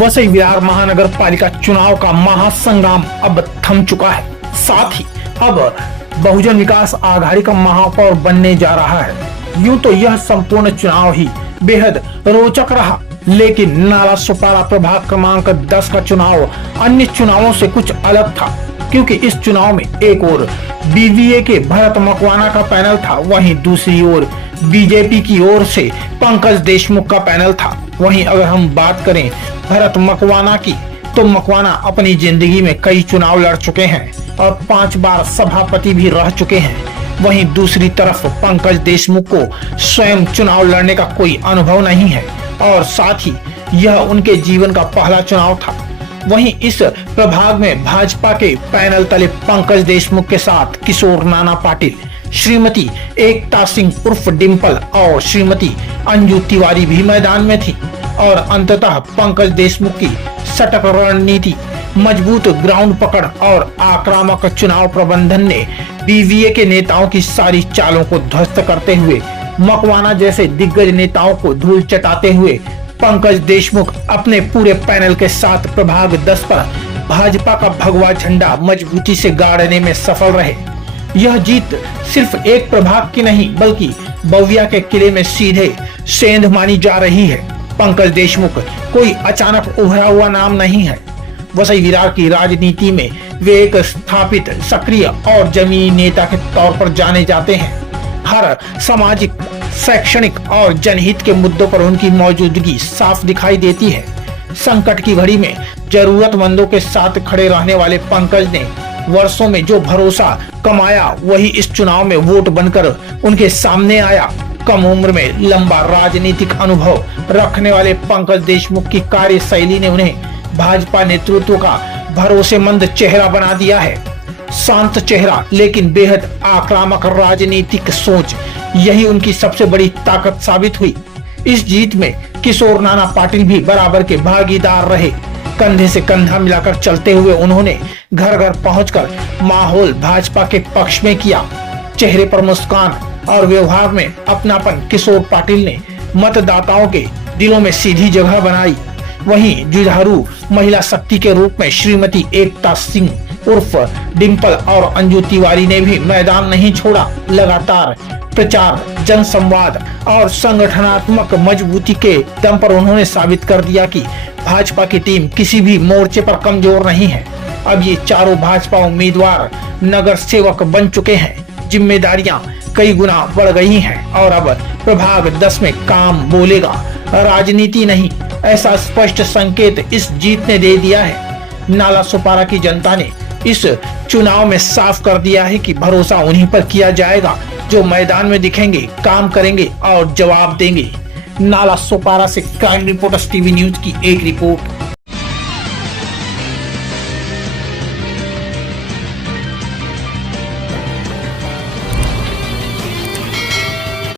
वसई विरार महानगर पालिका चुनाव का महासंग्राम अब थम चुका है। साथ ही अब बहुजन विकास आघाड़ी का महापौर बनने जा रहा है। यूं तो यह संपूर्ण चुनाव ही बेहद रोचक रहा, लेकिन नाला सुपारा प्रभाग क्रमांक 10 का चुनाव अन्य चुनावों से कुछ अलग था, क्योंकि इस चुनाव में एक ओर बीवीए के भरत मकवाना का पैनल था, वहीं दूसरी ओर बीजेपी की ओर से पंकज देशमुख का पैनल था। वहीं अगर हम बात करें भरत मकवाना की, तो मकवाना अपनी जिंदगी में कई चुनाव लड़ चुके हैं और 5 बार सभापति भी रह चुके हैं। वहीं दूसरी तरफ पंकज देशमुख को स्वयं चुनाव लड़ने का कोई अनुभव नहीं है और साथ ही यह उनके जीवन का पहला चुनाव था। वहीं इस प्रभाग में भाजपा के पैनल तले पंकज देशमुख के साथ किशोर नाना पाटिल, श्रीमती एकता सिंह उर्फ डिम्पल और श्रीमती अंजू तिवारी भी मैदान में थी और अंततः पंकज देशमुख की सटक रणनीति, मजबूत ग्राउंड पकड़ और आक्रामक चुनाव प्रबंधन ने बीवीए के नेताओं की सारी चालों को ध्वस्त करते हुए मकवाना जैसे दिग्गज नेताओं को धूल चटाते हुए पंकज देशमुख अपने पूरे पैनल के साथ प्रभाग 10 पर भाजपा का भगवा झंडा मजबूती से गाड़ने में सफल रहे। यह जीत सिर्फ एक प्रभाग की नहीं, बल्कि बविया के किले में सीधे सेंध मानी जा रही है। पंकज देशमुख कोई अचानक उभरा हुआ नाम नहीं है। वसई विरार की राजनीति में वे एक स्थापित, सक्रिय और जमीनी नेता के तौर पर जाने जाते हैं। हर सामाजिक, शैक्षणिक और जनहित के मुद्दों पर उनकी मौजूदगी साफ दिखाई देती है। संकट की घड़ी में जरूरतमंदों के साथ खड़े रहने वाले पंकज ने वर्षों में जो भरोसा कमाया, वही इस चुनाव में वोट बनकर उनके सामने आया। कम उम्र में लंबा राजनीतिक अनुभव रखने वाले पंकज देशमुख की कार्यशैली ने उन्हें भाजपा नेतृत्व का भरोसेमंद चेहरा बना दिया है। शांत चेहरा लेकिन बेहद आक्रामक राजनीतिक सोच, यही उनकी सबसे बड़ी ताकत साबित हुई। इस जीत में किशोर नाना पाटिल भी बराबर के भागीदार रहे। कंधे से कंधा मिलाकर चलते हुए उन्होंने घर घर पहुंचकर माहौल भाजपा के पक्ष में किया। चेहरे पर मुस्कान और व्यवहार में अपनापन किशोर पाटिल ने मतदाताओं के दिलों में सीधी जगह बनाई। वहीं जुझारू महिला शक्ति के रूप में श्रीमती एकता सिंह उर्फ डिम्पल और अंजू तिवारी ने भी मैदान नहीं छोड़ा। लगातार प्रचार, जनसंवाद और संगठनात्मक मजबूती के दम पर उन्होंने साबित कर दिया कि भाजपा की टीम किसी भी मोर्चे पर कमजोर नहीं है। अब ये चारों भाजपा उम्मीदवार नगर सेवक बन चुके हैं। जिम्मेदारियां कई गुना बढ़ गई हैं और अब प्रभाग 10 में काम बोलेगा, राजनीति नहीं, ऐसा स्पष्ट संकेत इस जीत ने दे दिया है। नाला सुपारा की जनता ने इस चुनाव में साफ कर दिया है कि भरोसा उन्हीं पर किया जाएगा जो मैदान में दिखेंगे, काम करेंगे और जवाब देंगे। नाला सुपारा से क्राइम रिपोर्टर्स टीवी न्यूज की एक रिपोर्ट।